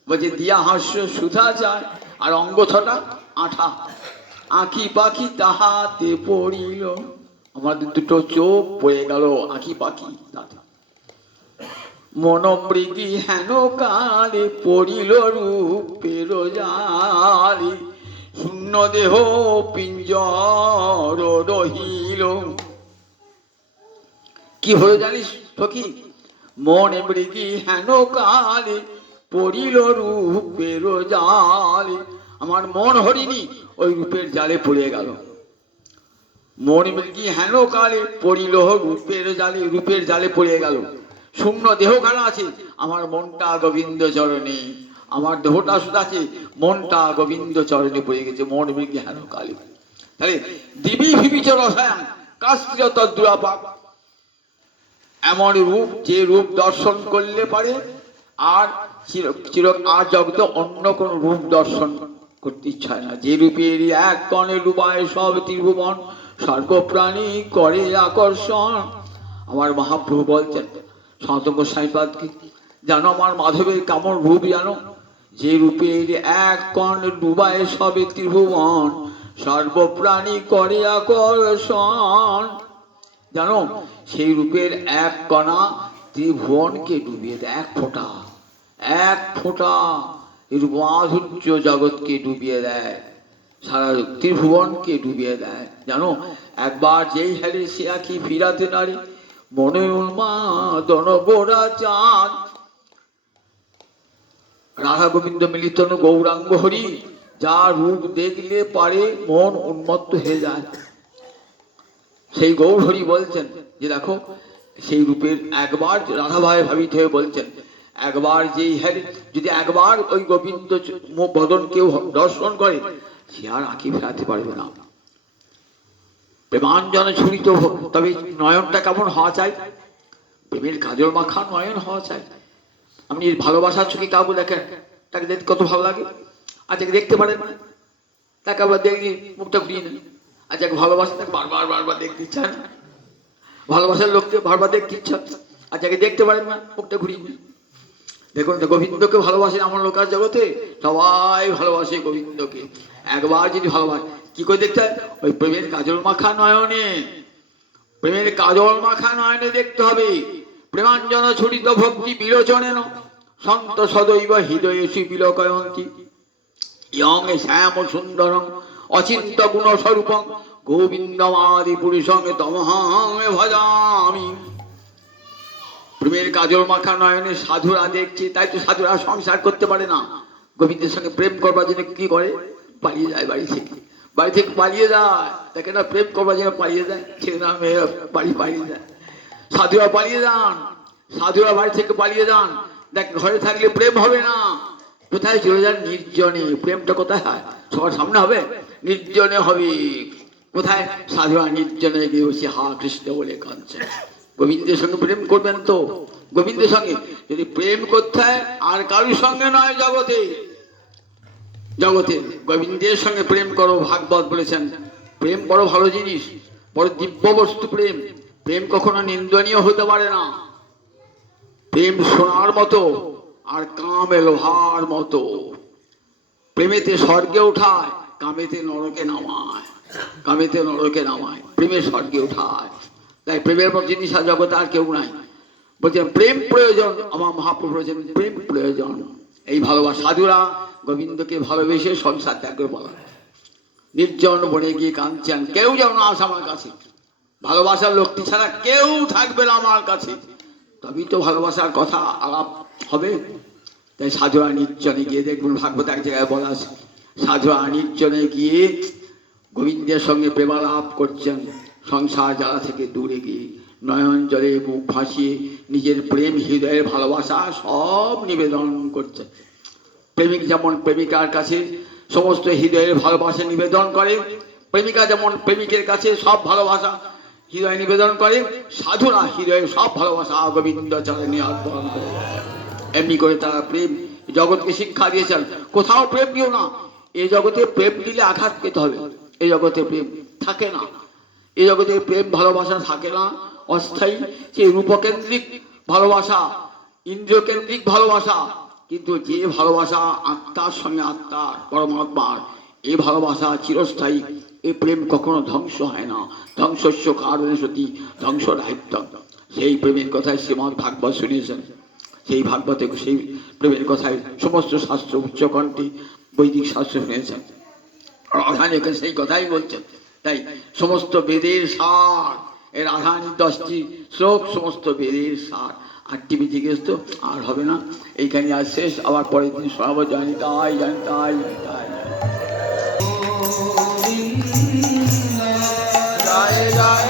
বলছে দিয়া হাস্য সুধাচার, আর অঙ্গ ছটা আঠা, আঁখি পাখি তাহাতে পড়িল। আমাদের দুটো চোখ পড়ে গেল আঁখি পাখি তাতে। মনমৃগী হেন কালে পড়িল রূপের জালে, শূন্য দেহ পিঞ্জর রহিল। কি হয়ে জানিস সখী? মনে মৃগী হেন কালে পড়িল রূপের জালে, আমার মন হরিণী ওই রূপের জালে পড়ে গেল। মন মৃগী হেন কালে পড়িল রূপের জালে, রূপের জালে পড়ে গেল। শূন্য দেহখানা আছে, আমার মনটা গোবিন্দ চরণে, আমার দেহটা শুধু আছে, মনটা গোবিন্দ চরণে পড়ে গেছে। মন মৃগী হেন কালে, তাহলে দিবি ভিবিচর রসায়ন কাস্ত্রীয় তদ্দুরাপাক, এমন রূপ যে রূপ দর্শন করলে পারে আর চির আর জগতে অন্য কোন রূপ দর্শন করতে ইচ্ছা না। যে রূপের এক কণে ডুবায় সব ত্রিভুবন, সর্বপ্রাণী করে আকর্ষণ। আমার মহাপ্রভু বলছেন সনাতন গোস্বামীপাদকে, জানো আমার মাধবের কেমন রূপ জানো? যে রূপের এক কণ ডুবায় সবে ত্রিভুবন, সর্বপ্রাণী করে আকর্ষণ। জানো সেই রূপের এক কণা ত্রিভুবনকে ডুবিয়ে দেয়, এক ফোঁটা, এক ফোঁটা রূপ মাধুর্য জগৎকে ডুবিয়ে দেয়, সারা ত্রিভুবনকে ডুবিয়ে দেয়। জানো একবার যেই হারে সে আঁখি ফিরাতে নারী, মনে উন্মাদন গোড়া চাঁদ। রাধা গোবিন্দ মিলিত গৌরাঙ্গ হরি, যার রূপ দেখলে পারে মন উন্মত্ত হয়ে যায়। সেই গৌর হরি বলছেন যে দেখো সেই রূপের একবার রাধা ভাই ভাবিত হয়ে বলছেন, একবার যেই হ্যারি যদি একবার ওই গোবিন্দ বদন কেউ দর্শন করে, সে আর আঁখি ফেরাতে পারবে না। প্রেমাঞ্জনে ছুরিত, তবে নয়নটা কেমন হওয়া চাই? প্রেমের কাজল মাখা নয়ন হওয়া চাই। আপনি ভালোবাসার চোখে কাউকে দেখেন, তাকে দেখতে কত ভালো লাগে, আর যাকে দেখতে পারেন না তাকে আবার দেখি মুখটা ঘুরিয়ে নেন। আর যাকে ভালোবাসা তাকে বারবার বারবার দেখতে ইচ্ছা না, ভালোবাসার লোককে বারবার দেখতে ইচ্ছা, আর যাকে দেখতে পারেন না মুখটা ঘুরিয়ে নেন। দেখুন তো গোবিন্দকে ভালোবাসেন আমার লোকার জগতে, সবাই ভালোবাসে গোবিন্দকে। একবার যদি ভালোবাসে কি করে দেখতে হয়? ওই প্রেমের কাজল মাখা নয়নে, প্রেমের কাজল মাখা নয়নে দেখতে হবে। প্রেমাঞ্জন ছুরিত ভক্তি বিলোচনে সন্ত সদৈব হৃদয়ে সুবিলকয়ন্তী, ইয়ং শ্যাম সুন্দরং অচিন্ত গুণ স্বরূপং, গোবিন্দমাদি পুরুষং তমহং ভজামি। প্রেমের কাজল মাখা নয়নে সাধুরা দেখছে, তাই তো সাধুরা সংসার করতে পারে না। গোবিন্দের সঙ্গে প্রেম করবার জন্য কি করে? পালিয়ে যায় বাড়ি থেকে, বাড়ি থেকে পালিয়ে যায়। দেখে না প্রেম করবার জন্য পালিয়ে যায়, ছেলেরা মেয়েরা বাড়ি পালিয়ে যায়। সাধুরা পালিয়ে যান, সাধুরা বাড়ি থেকে পালিয়ে যান। দেখ ঘরে থাকলে প্রেম হবে না, কোথায় চলে যান? নির্জনে। প্রেমটা কোথায় হয়? সবার সামনে হবে? নির্জনে হবে। কোথায়? সাধুরা নির্জনে গিয়ে বসে হা কৃষ্ণ বলে কাঁদছে। গোবিন্দের সঙ্গে প্রেম করবেন তো, গোবিন্দের সঙ্গে যদি প্রেম করতে হয় আর কারোর সঙ্গে নয়, জগতে জগতে গোবিন্দের সঙ্গে প্রেম করো। ভাগবত বলেছেন প্রেম বড় ভালো জিনিস, বড় দিব্য বস্তু প্রেম। প্রেম কখনো নিন্দনীয় হতে পারে না। প্রেম সোনার মতো আর কামে লোহার মতো। প্রেমেতে স্বর্গে উঠায়, কামেতে নরকে নামায়, কামেতে নরকে নামায়, প্রেমে স্বর্গে উঠায়। তাই প্রেমের মতো জিনিস আর জগতে আর কেউ নাই। বলছেন প্রেম প্রয়োজন, আমার মহাপ্রভু বলেছেন প্রেম প্রয়োজন। এই ভালোবাসা সাধুরা গোবিন্দকে ভালোবেসে সংসার ত্যাগ করে বলা। নির্জন বনে গিয়ে কাঁদছেন, কেউ যেন না আসে আমার কাছে, ভালোবাসার লোকটি ছাড়া কেউ থাকবে না আমার কাছে, তবেই তো ভালোবাসার কথা আলাপ হবে। তাই সাধুরা নির্জনে গিয়ে, দেখবেন ভাগবত এক জায়গায় বলা আছে, সাধুরা নির্জনে গিয়ে গোবিন্দের সঙ্গে প্রেমালাপ করছেন, সংসার জ্বালা থেকে দূরে গিয়ে নয়ন জলে মুখ ভাসিয়ে নিজের প্রেম হৃদয়ের ভালোবাসা সব নিবেদন করছেন। প্রেমিক যেমন প্রেমিকার কাছে সমস্ত হৃদয়ের ভালোবাসা নিবেদন করে, প্রেমিকা যেমন প্রেমিকের কাছে সব ভালোবাসা হৃদয় নিবেদন করে, সাধুরা হৃদয়ের সব ভালোবাসা গোবিন্দ চরণে অর্পণ করে। এমনি করে তারা প্রেম জগৎকে শিক্ষা দিয়েছেন, কোথাও প্রেম দিও না, এই জগতে প্রেম দিলে আঘাত পেতে হবে, এই জগতে প্রেম থাকে না, এই জগতে প্রেম ভালোবাসা থাকে না, অস্থায়ী। সেই রূপকেন্দ্রিক ভালোবাসা, ইন্দ্রিয়কেন্দ্রিক ভালোবাসা, কিন্তু যে ভালোবাসা আত্মার সঙ্গে আত্মার পরমাত্মার, এই ভালোবাসা চিরস্থায়ী। এই প্রেম কখনো ধ্বংস হয় না, ধ্বংসস্য কারণে সতী ধ্বংস রাহিত্য। সেই প্রেমের কথায় শ্রীমদ্ ভাগবত শুনিয়েছেন, সেই ভাগবতে সেই প্রেমের কথায় সমস্ত শাস্ত্র উচ্চকণ্ঠে বৈদিক শাস্ত্র শুনেছেন, রাধানী সেই কথাই বলছেন। তাই সমস্ত বেদের সার, এই রাধানী 10টি শ্লোক সমস্ত বেদের সার। 8টি বিধি জিজ্ঞেস তো আর হবে না, এইখানে আজ শেষ, আবার পরের দিন শোনাবো। জানিতাই জানিতাই জানিতাই। জয় জয়